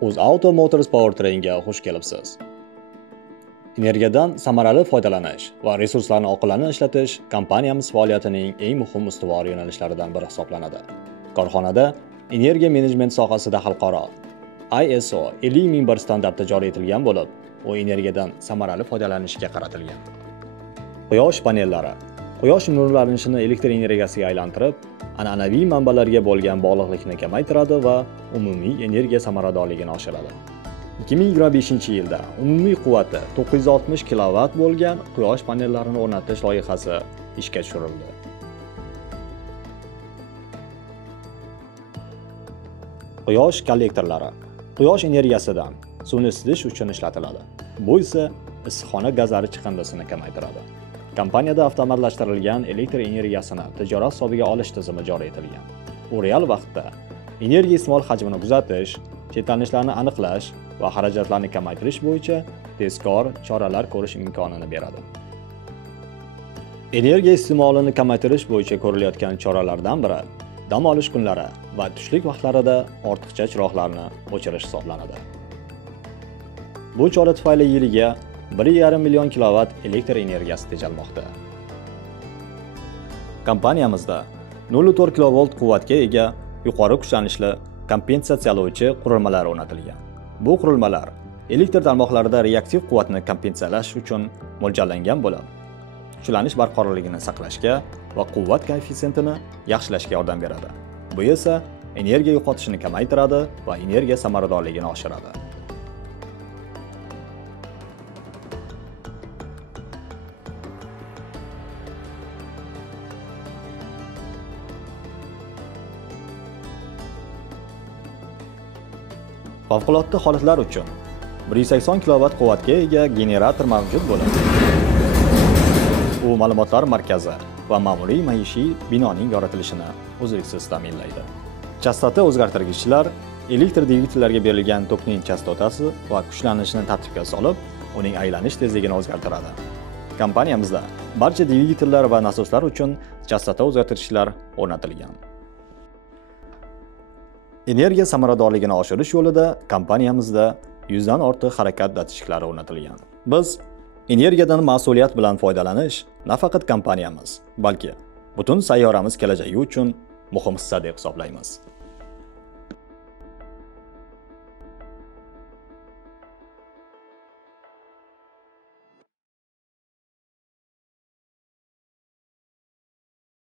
UzAuto Motors Powertrain'ga xush kelibsiz. Energiyadan samarali foydalanish va resurslarni oqilona ishlatish kompaniyamiz faoliyatining eng muhim ustuvor yo'nalishlaridan biri hisoblanadi. Korxonada energiya menejment sohasida xalqaro ISO 50001 standarti joriy etilgan bo'lib, u energiyadan samarali foydalanishga qaratilgan. Quyosh panellari quyosh nurlanishini elektr energiyasiga aylantirib, an'anaviy manbalarga bo'lgan bog'liqlikni kamaytiradi va umumiy energiya samaradorligini oshiradi. 2025-yilda umumiy quvvati 960 kilovat bo'lgan quyosh panellarini o'rnatish loyihasi ishga tushirildi. Quyosh kollektorlari quyosh energiyasidan suvni isitish uchun ishlatiladi. Bu esa issiqxona gazlari chiqindisini kamaytiradi. Kompaniyada avtomatlashtirilgan elektr energiyasini tijorat hisobiga olish tizimi joriy etilgan. U real vaqtda energiya iste'mol hajmini kuzatish, chetlanishlarni aniqlash va xarajatlarni kamaytirish bo'yicha tezkor choralar ko'rish imkonini beradi. Energiya iste'molini kamaytirish bo'yicha ko'rilayotgan choralardan biri dam olish kunlari va tushlik vaqtlarida ortiqcha chiroqlarni o'chirish hisoblanadi. Bu chora tufayli yiliga 1,5 million kilovat elektr energiyasi tejalmoqda. Kompaniyamizda 0,4 kilovolt quvvatga ega yuqori kuchlanishli kompensatsiyalovchi qurilmalar o'rnatilgan. Bu qurilmalar elektr tarmoqlarida reaktiv quvvatni kompensiyalash uchun mo'ljallangan bo'lib, kuchlanish barqarorligini saqlashga va quvvat koeffitsiyentini yaxshilashga yordam beradi. Bu esa energiya yo'qotishini kamaytiradi va energiya samaradorligini oshiradi. Favqulodda holatlar uchun 180 kilovat quvvatga ega generator mavjud bo'ladi. U ma'lumotlar markazi va ma'muriy maishiy binoning yoritilishini uzluksiz ta'minlaydi. Chastota o'zgartirgichlar elektr dvigatellarga berilgan tokning chastotasi va kuchlanishini tartibga solib, uning aylanish tezligini o'zgartiradi. Kompaniyamizda barcha dvigatellar va nasoslar uchun chastota o'zgartirgichlar o'rnatilgan. Energiya samaradorligini oshirish yo'lida kompaniyamizda 100 dan ortiq harakat datchiklari o'rnatilgan. Biz energiyadan mas'uliyat bilan foydalanish nafaqat kompaniyamiz, balki butun sayyoramiz kelajagi uchun muhim hissa deb hisoblaymiz.